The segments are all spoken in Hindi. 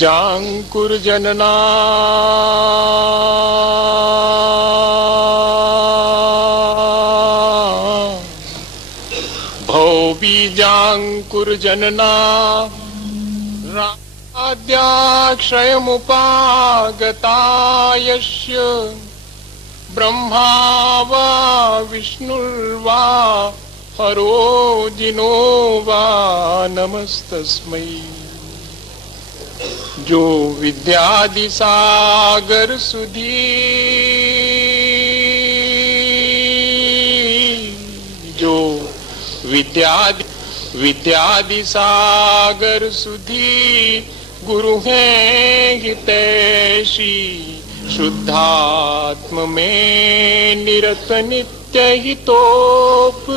बीजांकुरजनना भवबीजांकुरजनना राद्याक्षयमुपागता यस्य ब्रह्मा वा विष्णुर्वा हरो जिनो वा नमस्तस्मै। जो विद्यादि सागर सुधी जो विद्यादि सागर सुधी गुरु हैं हितैषी शुद्धात्म में निरत नित्य हितोपदेशी।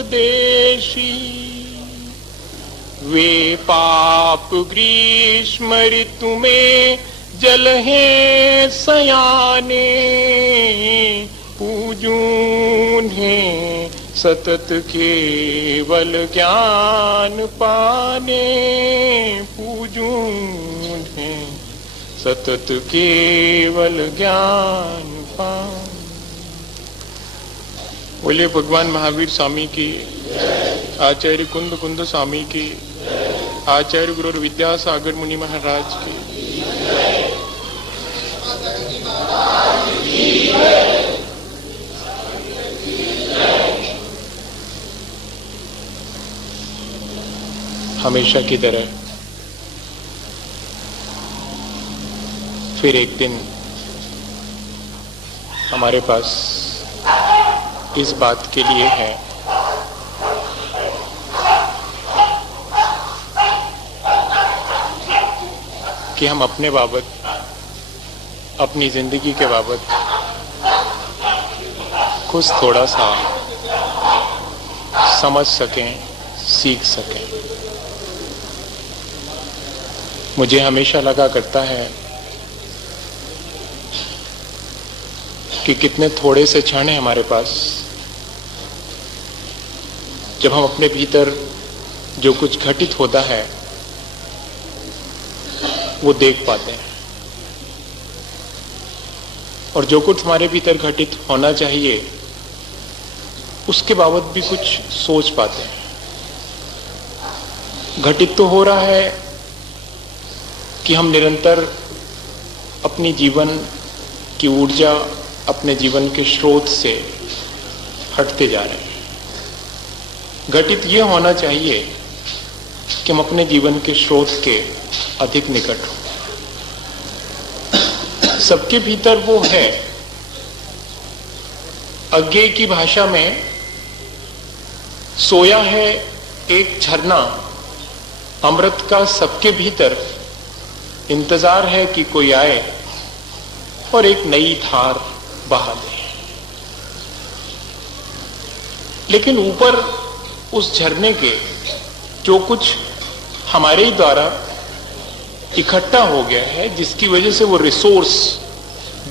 वे पाप ग्रीष्म ऋतु में जल हैं सयाने पूजून हैं सतत केवल ज्ञान पाने पूजून हैं सतत केवल ज्ञान पाने। बोले भगवान महावीर स्वामी की, आचार्य कुंद कुंद स्वामी की, आचार्य गुरु विद्यासागर मुनि महाराज की। हमेशा की तरह फिर एक दिन हमारे पास इस बात के लिए है कि हम अपने बाबत, अपनी जिंदगी के बाबत कुछ थोड़ा सा समझ सकें, सीख सकें। मुझे हमेशा लगा करता है कि कितने थोड़े से क्षण हैं हमारे पास जब हम अपने भीतर जो कुछ घटित होता है वो देख पाते हैं, और जो कुछ हमारे भीतर घटित होना चाहिए उसके बाबत भी कुछ सोच पाते हैं। घटित तो हो रहा है कि हम निरंतर अपनी जीवन की ऊर्जा, अपने जीवन के स्रोत से हटते जा रहे हैं। घटित ये होना चाहिए कि हम अपने जीवन के स्रोत के अधिक निकट हों। सबके भीतर वो है। अज्ञेय की भाषा में सोया है एक झरना अमृत का, सबके भीतर इंतजार है कि कोई आए और एक नई धार बहा दे। लेकिन ऊपर उस झरने के जो कुछ हमारे ही द्वारा इकट्ठा हो गया है, जिसकी वजह से वो रिसोर्स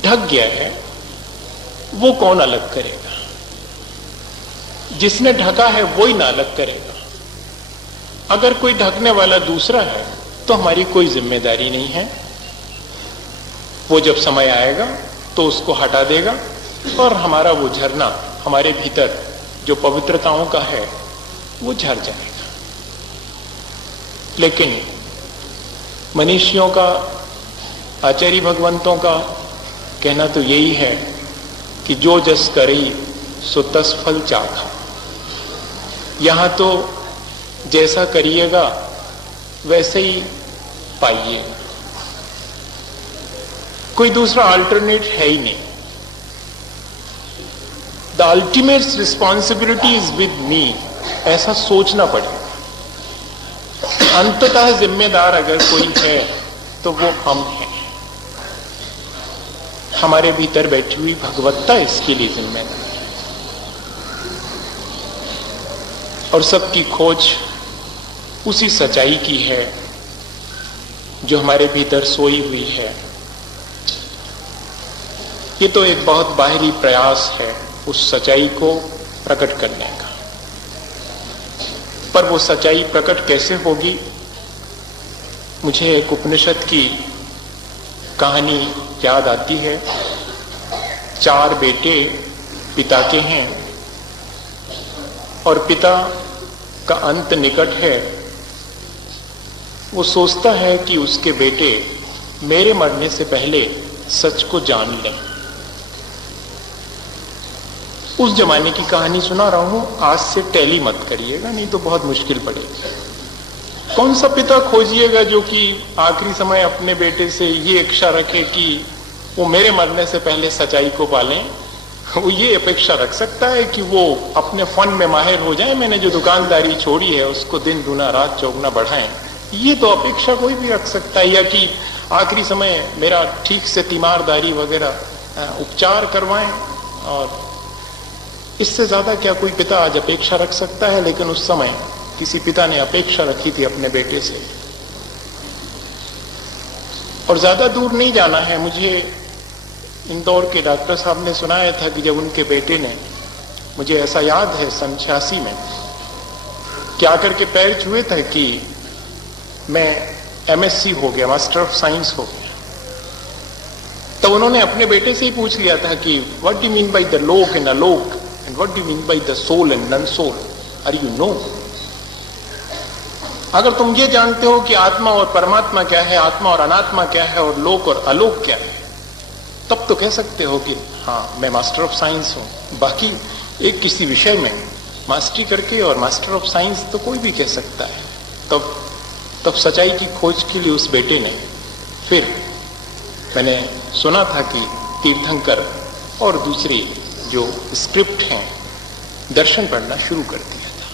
ढक गया है, वो कौन अलग करेगा? जिसने ढका है वो ही ना अलग करेगा। अगर कोई ढकने वाला दूसरा है तो हमारी कोई जिम्मेदारी नहीं है। वो जब समय आएगा तो उसको हटा देगा और हमारा वो झरना, हमारे भीतर जो पवित्रताओं का है, वो झर जाएगा। लेकिन मनीषियों का, आचार्य भगवंतों का कहना तो यही है कि जो जस करी सो तस फल चाखा। यहां तो जैसा करिएगा वैसे ही पाइए, कोई दूसरा अल्टरनेट है ही नहीं। The ultimate responsibility is with me, ऐसा सोचना पड़ेगा। अंततः जिम्मेदार अगर कोई है तो वो हम हैं। हमारे भीतर बैठी हुई भगवत्ता इसके लिए जिम्मेदार है। और सबकी खोज उसी सच्चाई की है जो हमारे भीतर सोई हुई है। ये तो एक बहुत बाहरी प्रयास है उस सच्चाई को प्रकट करने का, पर वो सच्चाई प्रकट कैसे होगी? मुझे एक उपनिषद की कहानी याद आती है। 4 बेटे पिता के हैं और पिता का अंत निकट है। वो सोचता है कि उसके बेटे मेरे मरने से पहले सच को जान लें। उस जमाने की कहानी सुना रहा हूं, आज से टैली मत करिएगा, नहीं तो बहुत मुश्किल पड़ेगी। कौन सा पिता खोजिएगा जो कि आखिरी समय अपने बेटे से ये इच्छा रखे कि वो मेरे मरने से पहले सच्चाई को पालें। वो ये अपेक्षा रख सकता है कि वो अपने फन में माहिर हो जाए, मैंने जो दुकानदारी छोड़ी है उसको दिन दूना रात चौगुना बढ़ाएं। ये तो अपेक्षा कोई भी रख सकता है। या कि आखिरी समय मेरा ठीक से तीमारदारी वगैरह उपचार करवाएं, और इससे ज्यादा क्या कोई पिता आज अपेक्षा रख सकता है। लेकिन उस समय किसी पिता ने अपेक्षा रखी थी अपने बेटे से। और ज्यादा दूर नहीं जाना है, मुझे इंदौर के डॉक्टर साहब ने सुनाया था कि जब उनके बेटे ने, मुझे ऐसा याद है सन 86 में, क्या करके पैर छुए थे कि मैं MSc हो गया, मास्टर ऑफ साइंस हो गया। तो उन्होंने अपने बेटे से ही पूछ लिया था कि what do you mean by the lok and alok and what do you mean by the soul and non soul, are you know. अगर तुम ये जानते हो कि आत्मा और परमात्मा क्या है, आत्मा और अनात्मा क्या है, और लोक और अलोक क्या है, तब तो कह सकते हो कि हाँ मैं मास्टर ऑफ साइंस हूं। बाकी एक किसी विषय में मास्टरी करके और मास्टर ऑफ साइंस तो कोई भी कह सकता है। तब सच्चाई की खोज के लिए उस बेटे ने, फिर मैंने सुना था कि तीर्थंकर और दूसरी जो स्क्रिप्ट हैं, दर्शन पढ़ना शुरू कर दिया था।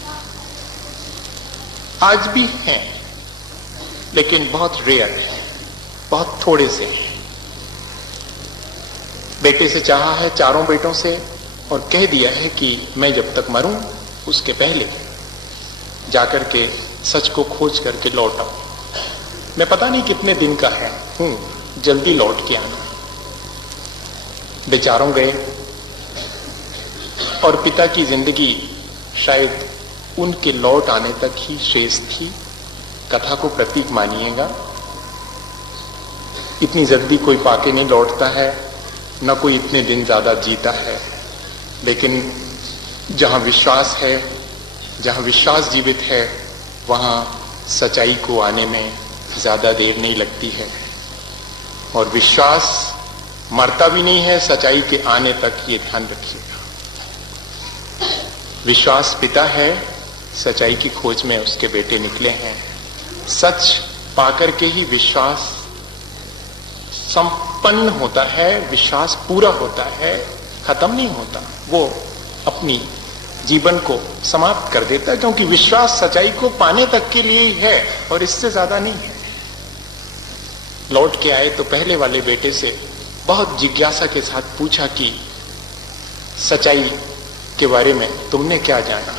आज भी हैं, लेकिन बहुत रेयर है, बहुत थोड़े से हैं। बेटे से चाहा है, 4 बेटों से, और कह दिया है कि मैं जब तक मरूं उसके पहले जाकर के सच को खोज करके लौट आऊं। मैं पता नहीं कितने दिन का है, जल्दी लौट के आना। बेचारों गए, और पिता की जिंदगी शायद उनके लौट आने तक ही शेष थी। कथा को प्रतीक मानिएगा, इतनी जल्दी कोई पाके नहीं लौटता है, न कोई इतने दिन ज्यादा जीता है। लेकिन जहां विश्वास है, जहां विश्वास जीवित है, वहां सच्चाई को आने में ज्यादा देर नहीं लगती है। और विश्वास मरता भी नहीं है सच्चाई के आने तक, ये ध्यान रखिएगा। विश्वास पिता है, सच्चाई की खोज में उसके बेटे निकले हैं। सच पाकर के ही विश्वास संपन्न होता है, विश्वास पूरा होता है, खत्म नहीं होता। वो अपनी जीवन को समाप्त कर देता है, क्योंकि विश्वास सच्चाई को पाने तक के लिए ही है और इससे ज्यादा नहीं है। लौट के आए तो पहले वाले बेटे से बहुत जिज्ञासा के साथ पूछा कि सच्चाई के बारे में तुमने क्या जाना।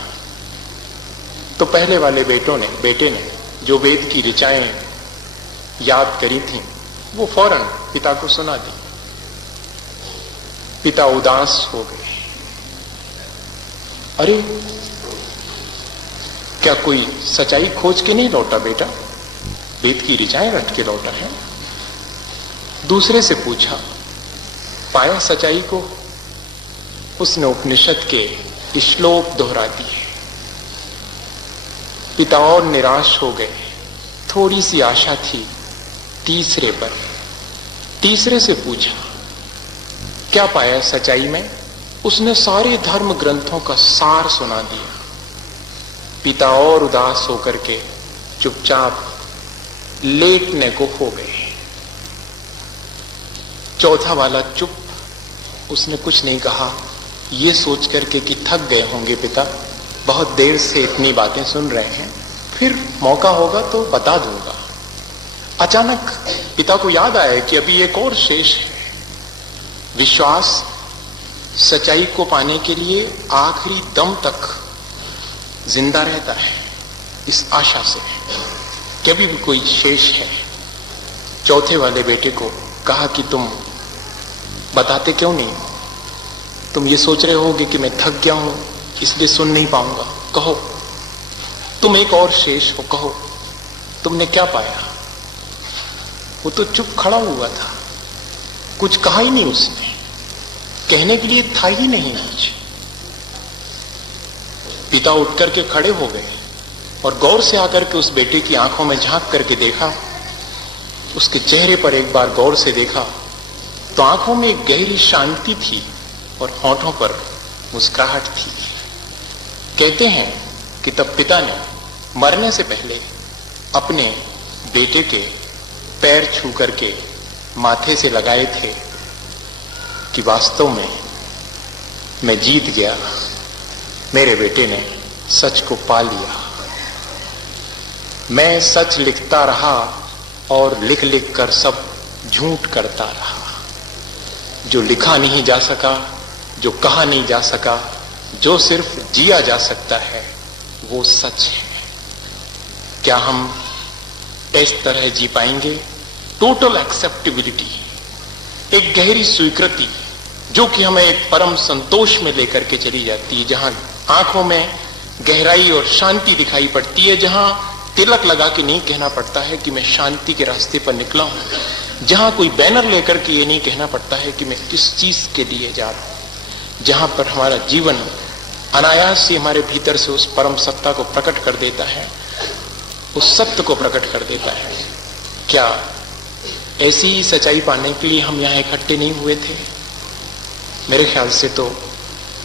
तो पहले वाले बेटे ने जो वेद की ऋचाएं याद करी थी, वो फौरन पिता को सुना दी। पिता उदास हो गए। अरे क्या कोई सच्चाई खोज के नहीं लौटा बेटा? वेद की ऋचाएं रट के लौटा है। दूसरे से पूछा, पाया सच्चाई को? उसने उपनिषद के श्लोक दोहरा दिए। पिता और निराश हो गए। थोड़ी सी आशा थी तीसरे पर। तीसरे से पूछा, क्या पाया सच्चाई में? उसने सारे धर्म ग्रंथों का सार सुना दिया। पिता और उदास होकर के चुपचाप लेटने को हो गए। चौथा वाला चुप, उसने कुछ नहीं कहा, ये सोच करके कि थक गए होंगे पिता, बहुत देर से इतनी बातें सुन रहे हैं, फिर मौका होगा तो बता दूंगा। अचानक पिता को याद आया कि अभी एक और शेष है। विश्वास सच्चाई को पाने के लिए आखिरी दम तक जिंदा रहता है, इस आशा से कि अभी भी कोई शेष है। चौथे वाले बेटे को कहा कि तुम बताते क्यों नहीं? तुम ये सोच रहे होगे कि मैं थक गया हूं इसलिए सुन नहीं पाऊंगा। कहो, तुम एक और शेष हो, कहो तुमने क्या पाया? वो तो चुप खड़ा हुआ था, कुछ कहा ही नहीं उसने, कहने के लिए था ही नहीं कुछ। पिता उठ करके खड़े हो गए और गौर से आकर के उस बेटे की आंखों में झांक करके देखा, उसके चेहरे पर एक बार गौर से देखा तो आंखों में एक गहरी शांति थी और होठों पर मुस्कुराहट थी। कहते हैं कि तब पिता ने मरने से पहले अपने बेटे के पैर छू करके माथे से लगाए थे कि वास्तव में मैं जीत गया, मेरे बेटे ने सच को पा लिया। मैं सच लिखता रहा और लिख लिख कर सब झूठ करता रहा। जो लिखा नहीं जा सका, जो कहा नहीं जा सका, जो सिर्फ जिया जा सकता है, वो सच है। क्या हम इस तरह जी पाएंगे? टोटल एक्सेप्टेबिलिटी, एक गहरी स्वीकृति जो कि हमें एक परम संतोष में लेकर के चली जाती है, जहां आंखों में गहराई और शांति दिखाई पड़ती है, जहां तिलक लगा के नहीं कहना पड़ता है कि मैं शांति के रास्ते पर निकला हूं, जहां कोई बैनर लेकर के ये नहीं कहना पड़ता है कि मैं किस चीज के लिए जा रहा हूं, जहां पर हमारा जीवन अनायास से हमारे भीतर से उस परम सत्ता को प्रकट कर देता है, उस सत्य को प्रकट कर देता है। क्या ऐसी ही सच्चाई पाने के लिए हम यहां इकट्ठे नहीं हुए थे? मेरे ख्याल से तो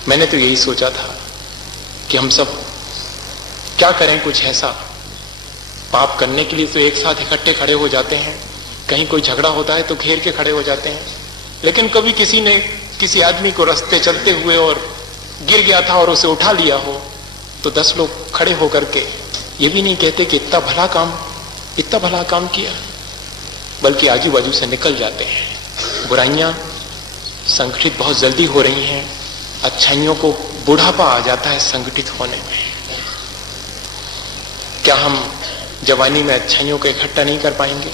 मैंने तो यही सोचा था कि हम सब क्या करें, कुछ ऐसा पाप करने के लिए तो एक साथ इकट्ठे खड़े हो जाते हैं, कहीं कोई झगड़ा होता है तो घेर के खड़े हो जाते हैं, लेकिन कभी किसी ने किसी आदमी को रास्ते चलते हुए और गिर गया था और उसे उठा लिया हो तो 10 लोग खड़े होकर के ये भी नहीं कहते कि इतना भला काम किया, बल्कि आजू बाजू से निकल जाते हैं। बुराइयां संगठित बहुत जल्दी हो रही हैं, अच्छाइयों को बुढ़ापा आ जाता है संगठित होने में। क्या हम जवानी में अच्छाइयों को इकट्ठा नहीं कर पाएंगे?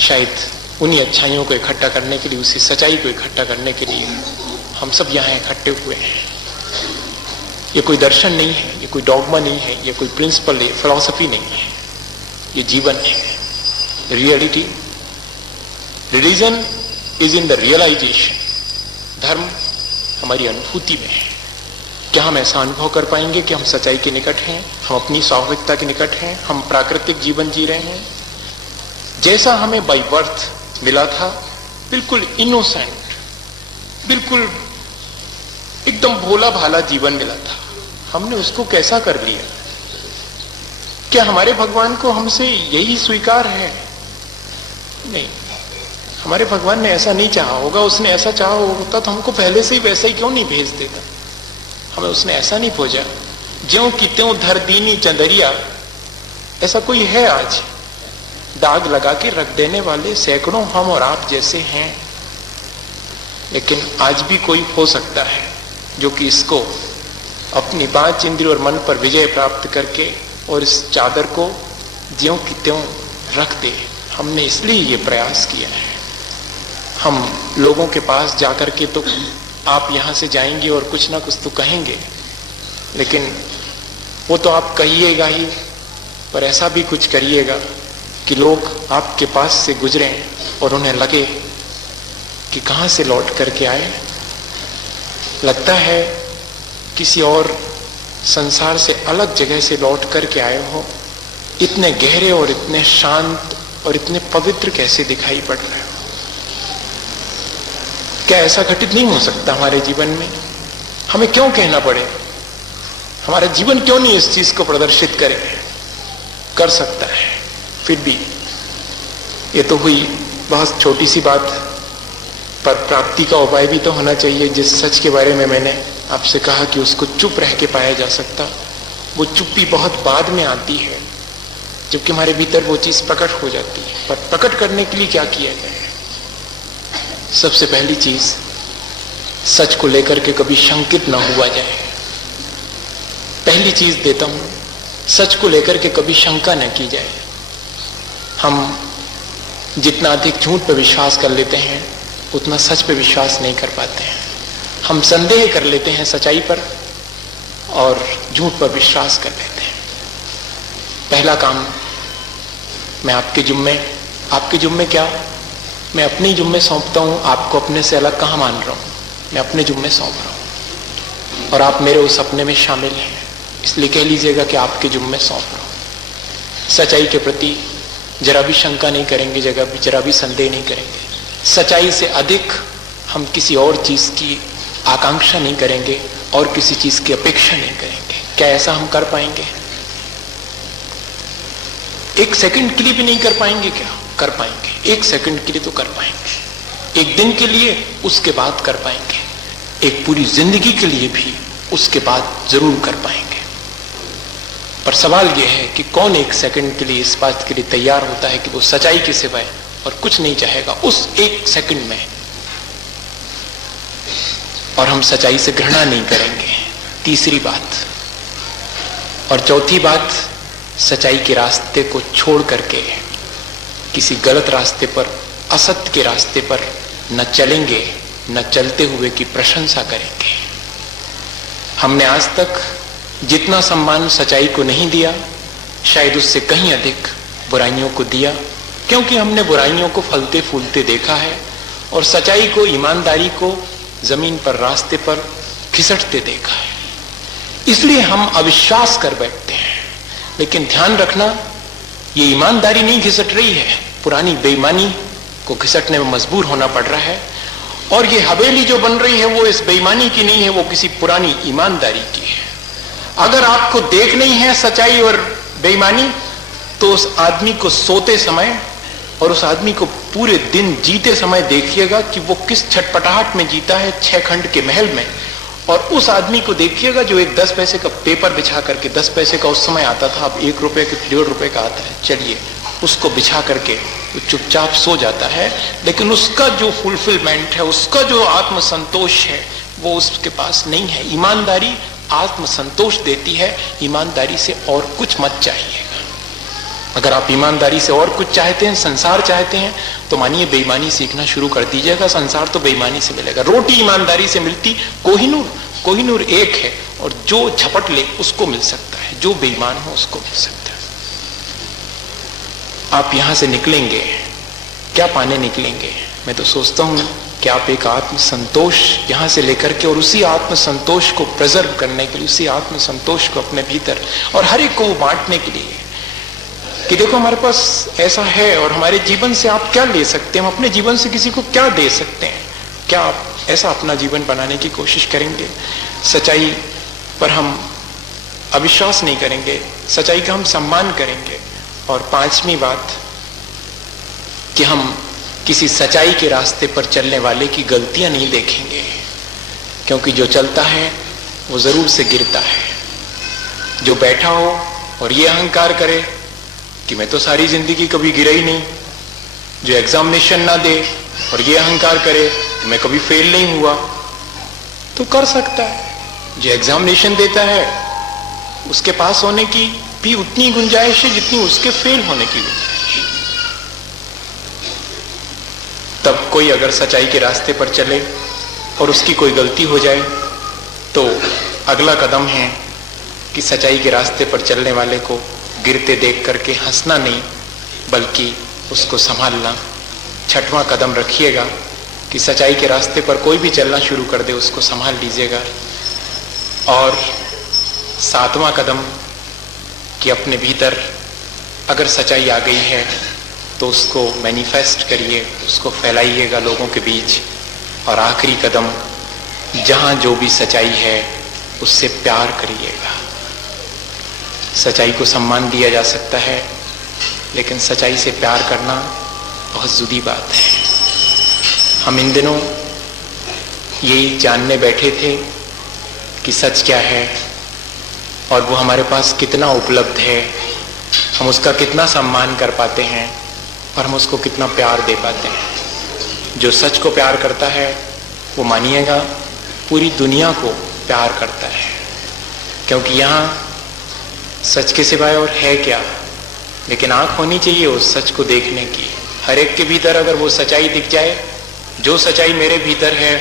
शायद उन्हीं अच्छाइयों को इकट्ठा करने के लिए, उसी सच्चाई को इकट्ठा करने के लिए हम सब यहाँ इकट्ठे हुए हैं। ये कोई दर्शन नहीं है, ये कोई डॉगमा नहीं है, ये कोई प्रिंसिपल है, फिलॉसफी नहीं है, ये जीवन है, reality. Religion is in the realisation. धर्म हमारी अनुभूति में है। क्या हम ऐसा अनुभव कर पाएंगे कि हम सच्चाई के निकट हैं, हम अपनी स्वाभाविकता के निकट हैं, हम प्राकृतिक जीवन जी रहे हैं जैसा हमें बाय बर्थ मिला था, बिल्कुल इनोसेंट, बिल्कुल एकदम भोला भाला जीवन मिला था, हमने उसको कैसा कर लिया? क्या हमारे भगवान को हमसे यही स्वीकार है? नहीं, हमारे भगवान ने ऐसा नहीं चाहा होगा। उसने ऐसा चाहा होता तो हमको पहले से ही वैसा ही क्यों नहीं भेज देता? हमें उसने ऐसा नहीं खोजा, ज्यों कि त्यों धर दीनी चंदरिया। ऐसा कोई है आज? दाग लगा के रख देने वाले सैकड़ों हम और आप जैसे हैं, लेकिन आज भी कोई हो सकता है जो कि इसको अपनी 5 इंद्रियों और मन पर विजय प्राप्त करके और इस चादर को ज्यों कि त्यों रख दे। हमने इसलिए ये प्रयास किया है। हम लोगों के पास जाकर के तो आप यहां से जाएंगे और कुछ ना कुछ तो कहेंगे, लेकिन वो तो आप कहिएगा ही, पर ऐसा भी कुछ करिएगा कि लोग आपके पास से गुजरें और उन्हें लगे कि कहां से लौट करके आए। लगता है किसी और संसार से अलग जगह से लौट करके आए हो। इतने गहरे और इतने शांत और इतने पवित्र कैसे दिखाई पड़ रहे हो? क्या ऐसा घटित नहीं हो सकता हमारे जीवन में? हमें क्यों कहना पड़े? हमारा जीवन क्यों नहीं इस चीज को प्रदर्शित करे? कर सकता है। फिर भी ये तो हुई बहुत छोटी सी बात, पर प्राप्ति का उपाय भी तो होना चाहिए। जिस सच के बारे में मैंने आपसे कहा कि उसको चुप रह के पाया जा सकता, वो चुप्पी बहुत बाद में आती है, जबकि हमारे भीतर वो चीज प्रकट हो जाती है। पर प्रकट करने के लिए क्या किया जाए? सबसे पहली चीज, सच को लेकर के कभी शंकित ना हुआ जाए। पहली चीज देता हूं, सच को लेकर के कभी शंका न की जाए। हम जितना अधिक झूठ पर विश्वास कर लेते हैं, उतना सच पे विश्वास नहीं कर पाते हैं। हम संदेह कर लेते हैं सच्चाई पर और झूठ पर विश्वास कर लेते हैं। पहला काम मैं आपके जुम्मे क्या, मैं अपने जुम्मे सौंपता हूं, आपको अपने से अलग कहां मान रहा हूं? मैं अपने जुम्मे सौंप रहा हूं और आप मेरे उस अपने में शामिल हैं, इसलिए कह लीजिएगा कि आपके जुम्मे सौंप रहा हूं। सच्चाई के प्रति जरा भी शंका नहीं करेंगे, जरा भी संदेह नहीं करेंगे। सच्चाई से अधिक हम किसी और चीज की आकांक्षा नहीं करेंगे और किसी चीज की अपेक्षा नहीं करेंगे। क्या ऐसा हम कर पाएंगे? एक सेकंड के लिए भी नहीं कर पाएंगे क्या? कर पाएंगे। एक सेकंड के लिए तो कर पाएंगे, एक दिन के लिए उसके बाद कर पाएंगे, एक पूरी जिंदगी के लिए भी उसके बाद जरूर कर पाएंगे। पर सवाल यह है कि कौन एक सेकंड के लिए इस बात के लिए तैयार होता है कि वो सच्चाई के सिवाय और कुछ नहीं चाहेगा उस एक सेकंड में, और हम सच्चाई से घृणा नहीं करेंगे। तीसरी बात। और चौथी बात, सच्चाई के रास्ते को छोड़ करके किसी गलत रास्ते पर, असत्य के रास्ते पर न चलेंगे, न चलते हुए की प्रशंसा करेंगे। हमने आज तक जितना सम्मान सच्चाई को नहीं दिया, शायद उससे कहीं अधिक बुराइयों को दिया, क्योंकि हमने बुराइयों को फलते फूलते देखा है और सच्चाई को, ईमानदारी को जमीन पर, रास्ते पर खिसटते देखा है। इसलिए हम अविश्वास कर बैठते हैं। लेकिन ध्यान रखना, ये ईमानदारी नहीं खिसट रही है, पुरानी बेईमानी को खिसटने में मजबूर होना पड़ रहा है। और ये हवेली जो बन रही है वो इस बेईमानी की नहीं है, वो किसी पुरानी ईमानदारी की है। अगर आपको देख नहीं है सच्चाई और बेईमानी, तो उस आदमी को सोते समय और उस आदमी को पूरे दिन जीते समय देखिएगा कि वो किस छटपटाहट में जीता है 6 खंड के महल में। और उस आदमी को देखिएगा जो एक 10 पैसे का पेपर बिछा करके, 10 पैसे का उस समय आता था, अब 1 रुपए के 1.5 रुपए का आता है, चलिए उसको बिछा करके वो चुपचाप सो जाता है। लेकिन उसका जो फुलफिलमेंट है, उसका जो आत्मसंतोष है, वो उसके पास नहीं है। ईमानदारी आत्मसंतोष देती है, ईमानदारी से और कुछ मत चाहिएगा। अगर आप ईमानदारी से और कुछ चाहते हैं, संसार चाहते हैं, तो मानिए बेईमानी सीखना शुरू कर दीजिएगा। संसार तो बेईमानी से मिलेगा। रोटी ईमानदारी से मिलती, कोहिनूर एक है, और जो झपट ले उसको मिल सकता है, जो बेईमान हो उसको मिल सकता है। आप यहां से निकलेंगे, क्या पाने निकलेंगे? मैं तो सोचता हूं कि आप एक आत्मसंतोष यहां से लेकर के, और उसी आत्मसंतोष को प्रिजर्व करने के लिए, उसी आत्मसंतोष को अपने भीतर और हर एक को बांटने के लिए, कि देखो हमारे पास ऐसा है और हमारे जीवन से आप क्या ले सकते हैं, हम अपने जीवन से किसी को क्या दे सकते हैं। क्या आप ऐसा अपना जीवन बनाने की कोशिश करेंगे? सच्चाई पर हम अविश्वास नहीं करेंगे, सच्चाई का हम सम्मान करेंगे। और 5वीं बात कि हम किसी सच्चाई के रास्ते पर चलने वाले की गलतियां नहीं देखेंगे, क्योंकि जो चलता है वो जरूर से गिरता है। जो बैठा हो और ये अहंकार करे कि मैं तो सारी जिंदगी कभी गिरा ही नहीं, जो एग्जामिनेशन ना दे और ये अहंकार करे कि मैं कभी फेल नहीं हुआ, तो कर सकता है। जो एग्जामिनेशन देता है उसके पास होने की भी उतनी गुंजाइश है जितनी उसके फेल होने की गुंजाइश। तब कोई अगर सच्चाई के रास्ते पर चले और उसकी कोई गलती हो जाए, तो अगला कदम है कि सच्चाई के रास्ते पर चलने वाले को गिरते देख करके हंसना नहीं, बल्कि उसको संभालना। 6वां कदम रखिएगा कि सच्चाई के रास्ते पर कोई भी चलना शुरू कर दे, उसको संभाल लीजिएगा। और 7वां कदम कि अपने भीतर अगर सच्चाई आ गई है तो उसको मैनिफेस्ट करिए, उसको फैलाइएगा लोगों के बीच। और आखिरी कदम, जहां जो भी सच्चाई है उससे प्यार करिएगा। सच्चाई को सम्मान दिया जा सकता है, लेकिन सच्चाई से प्यार करना बहुत जुदी बात है। हम इन दिनों यही जानने बैठे थे कि सच क्या है और वो हमारे पास कितना उपलब्ध है, हम उसका कितना सम्मान कर पाते हैं और हम उसको कितना प्यार दे पाते हैं। जो सच को प्यार करता है वो मानिएगा पूरी दुनिया को प्यार करता है, क्योंकि यहाँ सच के सिवाय और है क्या। लेकिन आंख होनी चाहिए उस सच को देखने की। हर एक के भीतर अगर वो सच्चाई दिख जाए, जो सच्चाई मेरे भीतर है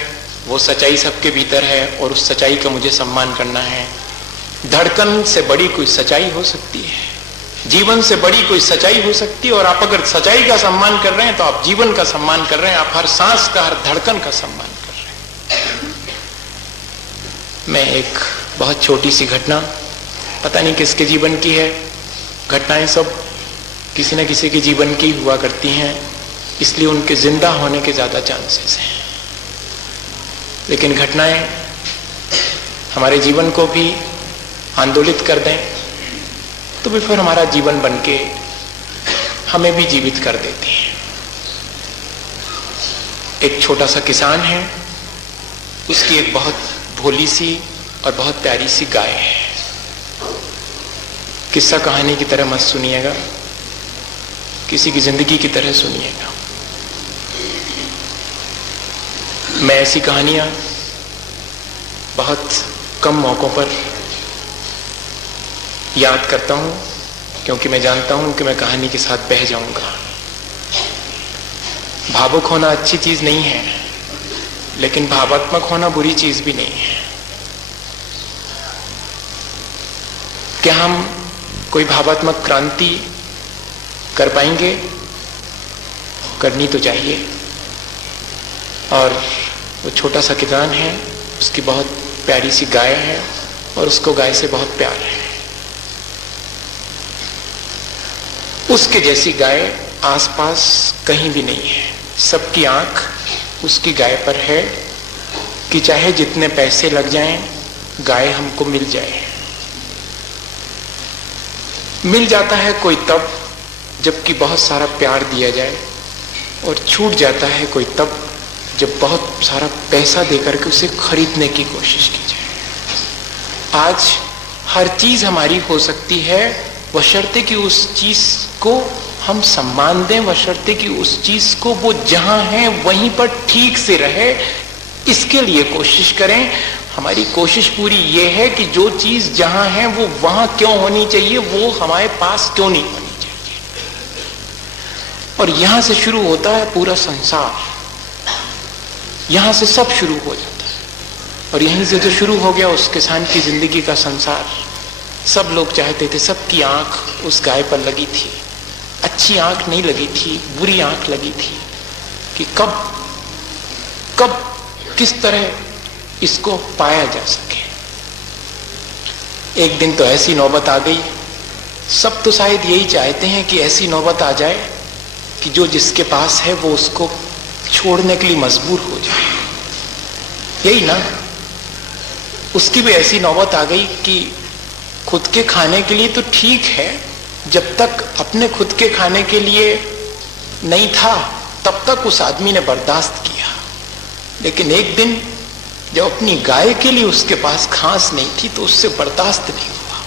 वो सच्चाई सबके भीतर है और उस सच्चाई का मुझे सम्मान करना है। धड़कन से बड़ी कोई सच्चाई हो सकती है? जीवन से बड़ी कोई सच्चाई हो सकती है, और आप अगर सच्चाई का सम्मान कर रहे हैं तो आप जीवन का सम्मान कर रहे हैं, आप हर सांस का, हर धड़कन का सम्मान कर रहे हैं। मैं एक बहुत छोटी सी घटना, पता नहीं किसके जीवन की है, घटनाएं सब किसी न किसी के जीवन की हुआ करती हैं, इसलिए उनके जिंदा होने के ज्यादा चांसेस हैं। लेकिन घटनाएं हमारे जीवन को भी आंदोलित कर दें तो भी फिर हमारा जीवन बनके हमें भी जीवित कर देती हैं। एक छोटा सा किसान है, उसकी एक बहुत भोली सी और बहुत प्यारी सी गाय है। किस्सा कहानी की तरह मत सुनिएगा, किसी की जिंदगी की तरह सुनिएगा। मैं ऐसी कहानियां बहुत कम मौकों पर याद करता हूं, क्योंकि मैं जानता हूं कि मैं कहानी के साथ बह जाऊंगा। भावुक होना अच्छी चीज नहीं है, लेकिन भावात्मक होना बुरी चीज भी नहीं है। क्या हम कोई भावात्मक क्रांति कर पाएंगे? करनी तो चाहिए। और वो छोटा सा किसान है, उसकी बहुत प्यारी सी गाय है और उसको गाय से बहुत प्यार है। उसके जैसी गाय आसपास कहीं भी नहीं है। सबकी आंख उसकी गाय पर है कि चाहे जितने पैसे लग जाएं, गाय हमको मिल जाए। मिल जाता है कोई तब जबकि बहुत सारा प्यार दिया जाए, और छूट जाता है कोई तब जब बहुत सारा पैसा देकर के उसे खरीदने की कोशिश की जाए। आज हर चीज हमारी हो सकती है, बशर्ते कि उस चीज को हम सम्मान दें, बशर्ते कि उस चीज को वो जहां है वहीं पर ठीक से रहे, इसके लिए कोशिश करें। हमारी कोशिश पूरी ये है कि जो चीज जहां है वो वहां क्यों होनी चाहिए, वो हमारे पास क्यों नहीं होनी चाहिए। और यहां से शुरू होता है पूरा संसार, यहां से सब शुरू हो जाता है। और यहीं से जो शुरू हो गया उस किसान की जिंदगी का संसार। सब लोग चाहते थे, सबकी आंख उस गाय पर लगी थी। अच्छी आंख नहीं लगी थी, बुरी आंख लगी थी कि कब किस तरह इसको पाया जा सके। एक दिन तो ऐसी नौबत आ गई, सब तो शायद यही चाहते हैं कि ऐसी नौबत आ जाए कि जो जिसके पास है वो उसको छोड़ने के लिए मजबूर हो जाए, यही ना। उसकी भी ऐसी नौबत आ गई कि खुद के खाने के लिए तो ठीक है, जब तक अपने खुद के खाने के लिए नहीं था तब तक उस आदमी ने बर्दाश्त किया। लेकिन एक दिन जब अपनी गाय के लिए उसके पास घास नहीं थी तो उससे बर्दाश्त नहीं हुआ।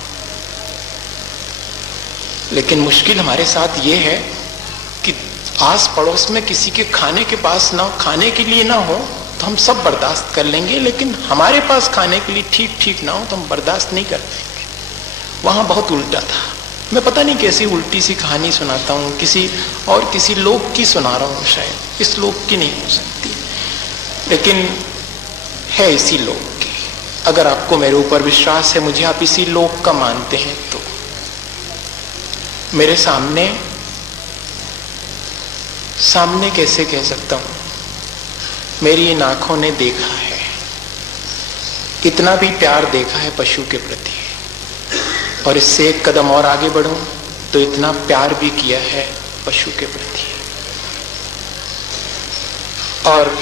लेकिन मुश्किल हमारे साथ ये है कि आस पड़ोस में किसी के खाने के पास ना, खाने के लिए ना हो तो हम सब बर्दाश्त कर लेंगे, लेकिन हमारे पास खाने के लिए ठीक ना हो तो हम बर्दाश्त नहीं करते। वहां बहुत उल्टा था। मैं पता नहीं कैसी उल्टी सी कहानी सुनाता हूं, किसी लोक की सुना रहा हूं, शायद इस लोक की नहीं हो सकती, लेकिन है इसी लोक की। अगर आपको मेरे ऊपर विश्वास है, मुझे आप इसी लोक का मानते हैं, तो मेरे सामने कैसे कह सकता हूं, मेरी इन आंखों ने देखा है, इतना भी प्यार देखा है पशु के प्रति, और इससे एक कदम और आगे बढ़ूं तो इतना प्यार भी किया है पशु के प्रति। और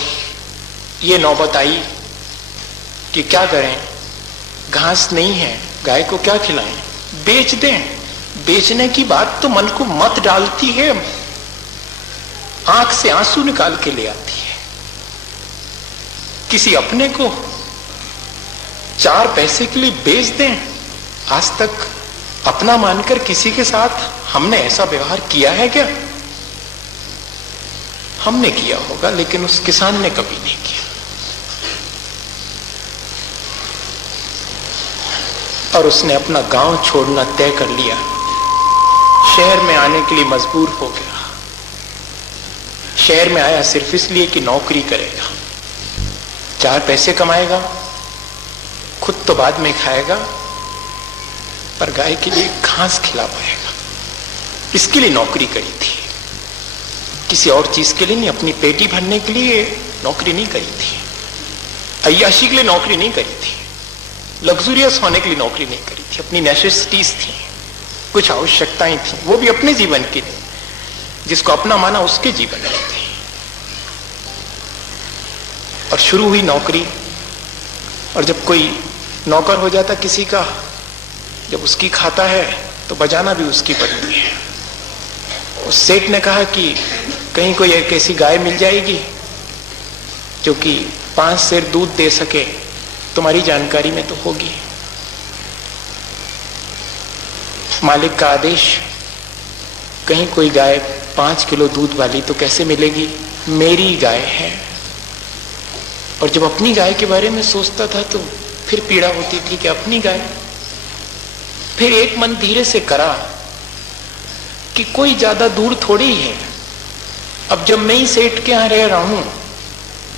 ये नौबत आई कि क्या करें, घास नहीं है, गाय को क्या खिलाएं, बेच दें। बेचने की बात तो मन को मत डालती है, आंख से आंसू निकाल के ले आती है। किसी अपने को 4 पैसे के लिए बेच दें। आज तक अपना मानकर किसी के साथ हमने ऐसा व्यवहार किया है क्या? हमने किया होगा, लेकिन उस किसान ने कभी नहीं किया। और उसने अपना गांव छोड़ना तय कर लिया, शहर में आने के लिए मजबूर हो गया। शहर में आया सिर्फ इसलिए कि नौकरी करेगा, 4 पैसे कमाएगा, खुद तो बाद में खाएगा, पर गाय के लिए घास खिला पाएगा। इसके लिए नौकरी करी थी, किसी और चीज के लिए नहीं, अपनी पेटी भरने के लिए नौकरी नहीं करी थी, अय्याशी के लिए नौकरी नहीं करी थी, लग्जूरियस होने के लिए नौकरी नहीं करी थी। अपनी नेसेसिटीज थी, कुछ आवश्यकताएं थी, वो भी अपने जीवन के लिए, जिसको अपना माना उसके जीवन में थी। और शुरू हुई नौकरी, और जब कोई नौकर हो जाता किसी का, जब उसकी खाता है तो बजाना भी उसकी पड़ती है। उस सेठ ने कहा कि कहीं कोई एक ऐसी गाय मिल जाएगी जो कि 5 सेर दूध दे सके, तुम्हारी जानकारी में तो होगी। मालिक का आदेश, कहीं कोई गाय 5 किलो दूध वाली तो कैसे मिलेगी, मेरी गाय है। और जब अपनी गाय के बारे में सोचता था तो फिर पीड़ा होती थी कि अपनी गाय। फिर एक मन धीरे से करा कि कोई ज्यादा दूर थोड़ी ही है, अब जब मैं ही सेठ के यहां रह रहा हूं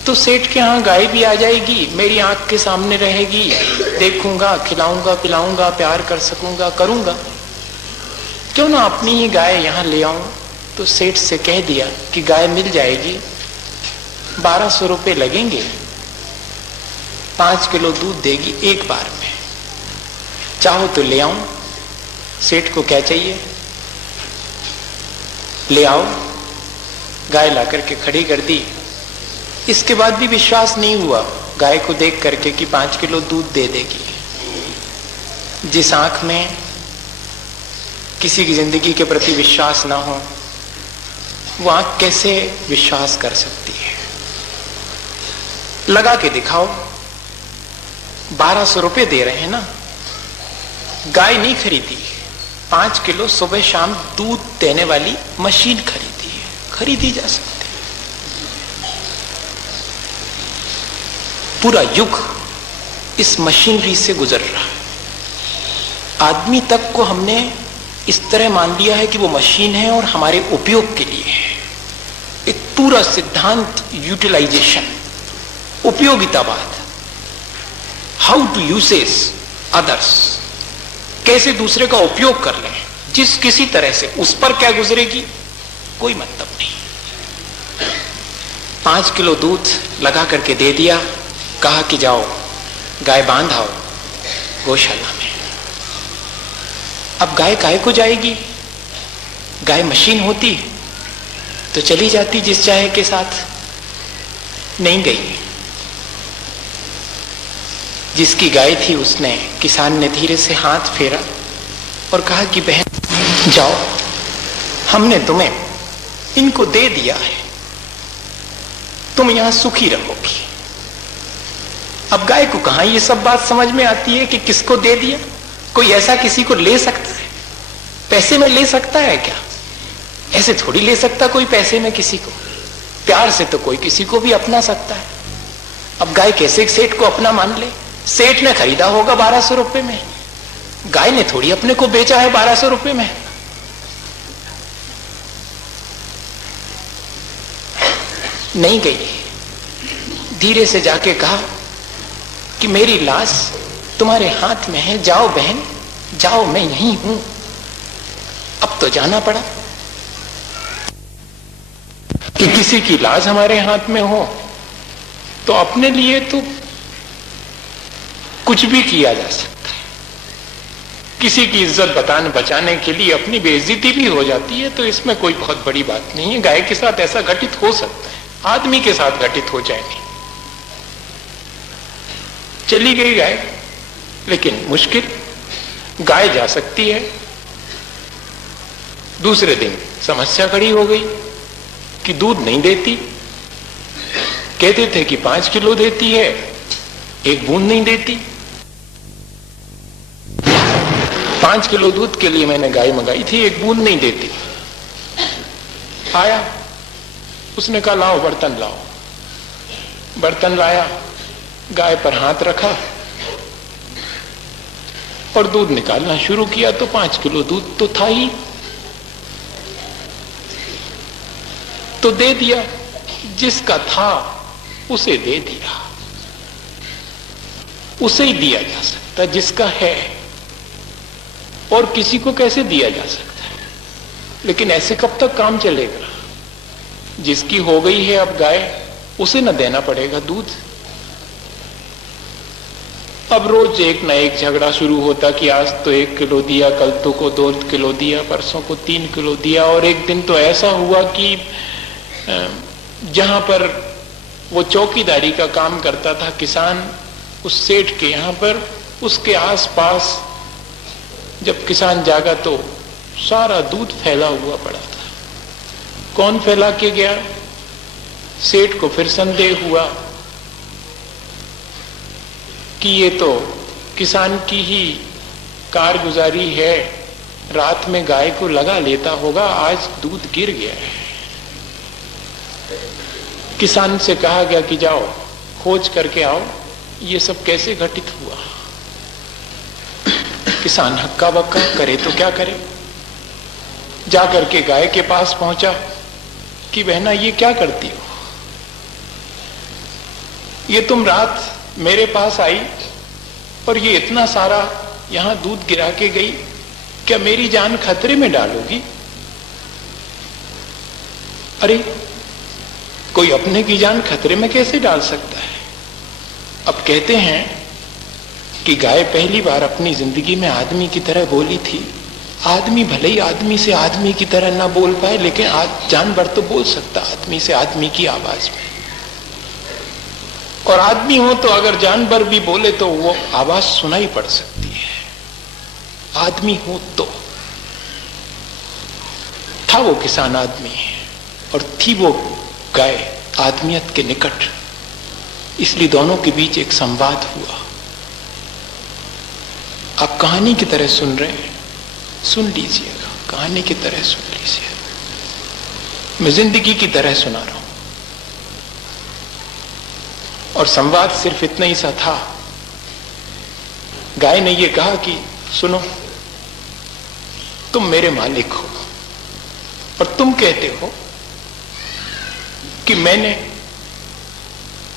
तो सेठ के यहां गाय भी आ जाएगी, मेरी आंख के सामने रहेगी, देखूंगा, खिलाऊंगा, पिलाऊंगा, प्यार कर सकूंगा, करूंगा, क्यों ना अपनी ही गाय यहां ले आऊं। तो सेठ से कह दिया कि गाय मिल जाएगी, 1200 रुपये लगेंगे, 5 किलो दूध देगी एक बार में, चाहो तो ले आऊं। सेठ को क्या चाहिए, ले आओ। गाय ला करके खड़ी कर दी। इसके बाद भी विश्वास नहीं हुआ गाय को देख करके कि 5 किलो दूध दे देगी। जिस आंख में किसी की जिंदगी के प्रति विश्वास ना हो, वो आंख कैसे विश्वास कर सकती है। लगा के दिखाओ, 1200 रुपये दे रहे हैं ना, गाय नहीं खरीदी, 5 किलो सुबह शाम दूध देने वाली मशीन खरीदी है, खरीदी जा सकती है। पूरा युग इस मशीनरी से गुजर रहा है। आदमी तक को हमने इस तरह मान लिया है कि वो मशीन है और हमारे उपयोग के लिए है। एक पूरा सिद्धांत यूटिलाइजेशन, उपयोगितावाद, हाउ टू यूजेस अदर्स, कैसे दूसरे का उपयोग कर लें, जिस किसी तरह से, उस पर क्या गुजरेगी कोई मतलब नहीं। 5 किलो दूध लगा करके दे दिया, कहा कि जाओ गाय बांध आओ गौशाला में। अब गाय काहे को जाएगी, गाय मशीन होती तो चली जाती जिस चाहे के साथ, नहीं गई। जिसकी गाय थी उसने, किसान ने धीरे से हाथ फेरा और कहा कि बहन जाओ, हमने तुम्हें इनको दे दिया है, तुम यहां सुखी रहोगी। अब गाय को कहां ये सब बात समझ में आती है कि किसको दे दिया। कोई ऐसा किसी को ले सकता है, पैसे में ले सकता है क्या, ऐसे थोड़ी ले सकता कोई पैसे में किसी को। प्यार से तो कोई किसी को भी अपना सकता है। अब गाय कैसे सेठ को अपना मान ले, सेठ ने खरीदा होगा 1200 रुपए में, गाय ने थोड़ी अपने को बेचा है 1200 रुपए में। नहीं गई, धीरे से जाके कहा कि मेरी लाश तुम्हारे हाथ में है, जाओ बहन जाओ, मैं यहीं हूं। अब तो जाना पड़ा कि किसी की लाश हमारे हाथ में हो तो अपने लिए तो कुछ भी किया जा सकता है। किसी की इज्जत बचाने के लिए अपनी बेइज्जती भी हो जाती है, तो इसमें कोई बहुत बड़ी बात नहीं है। गाय के साथ ऐसा घटित हो सकता है, आदमी के साथ घटित हो जाए नहीं। चली गई गाय, लेकिन मुश्किल, गाय जा सकती है। दूसरे दिन समस्या खड़ी हो गई कि दूध नहीं देती। कहते थे कि 5 किलो देती है, एक बूंद नहीं देती। 5 किलो दूध के लिए मैंने गाय मंगाई थी, एक बूंद नहीं देती। आया, उसने कहा लाओ बर्तन लाओ। बर्तन लाया, गाय पर हाथ रखा और दूध निकालना शुरू किया तो 5 किलो दूध तो था ही, तो दे दिया। जिसका था उसे दे दिया, उसे ही दिया जा सकता है जिसका है, और किसी को कैसे दिया जा सकता है। लेकिन ऐसे कब तक काम चलेगा? जिसकी हो गई है अब गाय, उसे न देना पड़ेगा दूध। अब रोज एक न एक झगड़ा शुरू होता कि आज तो 1 किलो दिया, कल तो को 2 किलो दिया, परसों को 3 किलो दिया। और एक दिन तो ऐसा हुआ कि जहां पर वो चौकीदारी का काम करता था किसान, उस सेठ के यहां पर, उसके आसपास जब किसान जागा तो सारा दूध फैला हुआ पड़ा था। कौन फैला के गया? सेठ को फिर संदेह हुआ कि ये तो किसान की ही कारगुजारी है, रात में गाय को लगा लेता होगा, आज दूध गिर गया है। किसान से कहा गया कि जाओ खोज करके आओ, ये सब कैसे घटित हुआ। किसान हक्का बक्का करे तो क्या करे, जाकर के गाय के पास पहुंचा कि बहना ये क्या करती हो, ये तुम रात मेरे पास आई और ये इतना सारा यहां दूध गिरा के गई, क्या मेरी जान खतरे में डालोगी? अरे कोई अपने की जान खतरे में कैसे डाल सकता है? अब कहते हैं कि गाय पहली बार अपनी जिंदगी में आदमी की तरह बोली थी। आदमी भले ही आदमी से आदमी की तरह ना बोल पाए, लेकिन जानवर तो बोल सकता आदमी से आदमी की आवाज में। और आदमी हो तो अगर जानवर भी बोले तो वो आवाज सुनाई पड़ सकती है। आदमी हो तो था वो किसान आदमी और थी वो गाय आदमियत के निकट, इसलिए दोनों के बीच एक संवाद हुआ। आप कहानी की तरह सुन रहे हैं, सुन लीजिएगा, कहानी की तरह सुन लीजिए। मैं जिंदगी की तरह सुना रहा हूं। और संवाद सिर्फ इतना ही सा था। गाय ने यह कहा कि सुनो, तुम मेरे मालिक हो और तुम कहते हो कि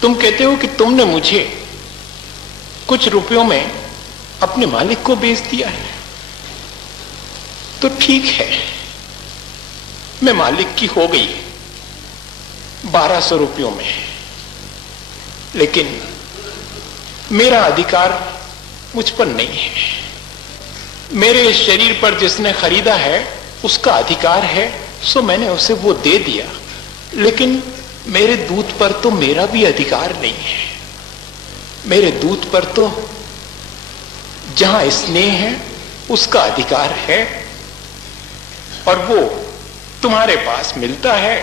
तुम कहते हो कि तुमने मुझे कुछ रुपयों में अपने मालिक को बेच दिया है। तो ठीक है, मैं मालिक की हो गई 1200 रुपयों में, लेकिन मेरा अधिकार मुझ पर नहीं है। मेरे शरीर पर जिसने खरीदा है उसका अधिकार है, सो मैंने उसे वो दे दिया, लेकिन मेरे दूध पर तो मेरा भी अधिकार नहीं है। मेरे दूध पर तो जहां स्नेह है उसका अधिकार है और वो तुम्हारे पास मिलता है,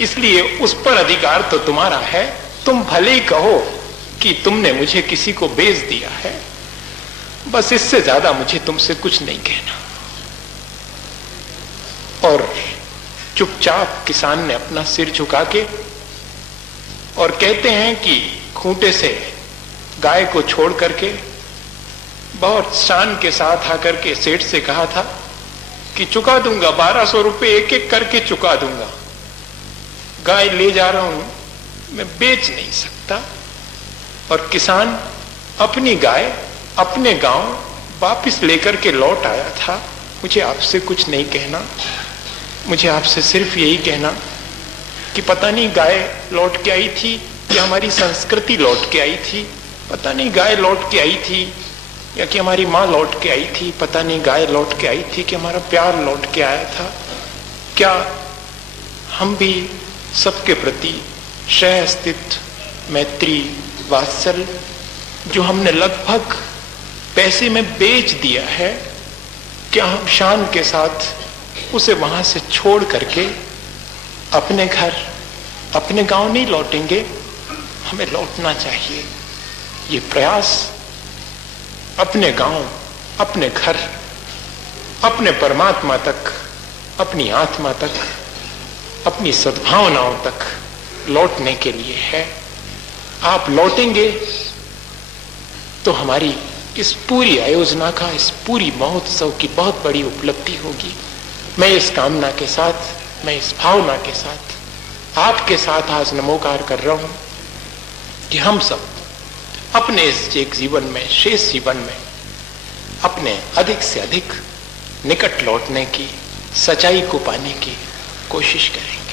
इसलिए उस पर अधिकार तो तुम्हारा है। तुम भले ही कहो कि तुमने मुझे किसी को बेच दिया है, बस इससे ज्यादा मुझे तुमसे कुछ नहीं कहना। और चुपचाप किसान ने अपना सिर झुका के, और कहते हैं कि खूंटे से गाय को छोड़ करके बहुत शान के साथ आकर के सेठ से कहा था कि चुका दूंगा, 1200 रुपए एक एक करके चुका दूंगा। गाय ले जा रहा हूं, मैं बेच नहीं सकता। और किसान अपनी गाय अपने गांव वापस लेकर के लौट आया था। मुझे आपसे कुछ नहीं कहना, मुझे आपसे सिर्फ यही कहना कि पता नहीं गाय लौट के आई थी कि हमारी संस्कृति लौट के आई थी, पता नहीं गाय लौट के आई थी या कि हमारी माँ लौट के आई थी, पता नहीं गाय लौट के आई थी कि हमारा प्यार लौट के आया था। क्या हम भी सबके प्रति सह अस्तित्व, मैत्री, वात्सल्य जो हमने लगभग पैसे में बेच दिया है, क्या हम शान के साथ उसे वहां से छोड़ करके अपने घर, अपने गांव नहीं लौटेंगे? हमें लौटना चाहिए। ये प्रयास अपने गांव, अपने घर, अपने परमात्मा तक, अपनी आत्मा तक, अपनी सद्भावनाओं तक लौटने के लिए है। आप लौटेंगे तो हमारी इस पूरी आयोजना का, इस पूरी महोत्सव की बहुत बड़ी उपलब्धि होगी। मैं इस कामना के साथ, मैं इस भावना के साथ आपके साथ आज नमोकार कर रहा हूं कि हम सब अपने इस एक जीवन में, शेष जीवन में, अपने अधिक से अधिक निकट लौटने की, सच्चाई को पाने की कोशिश करें।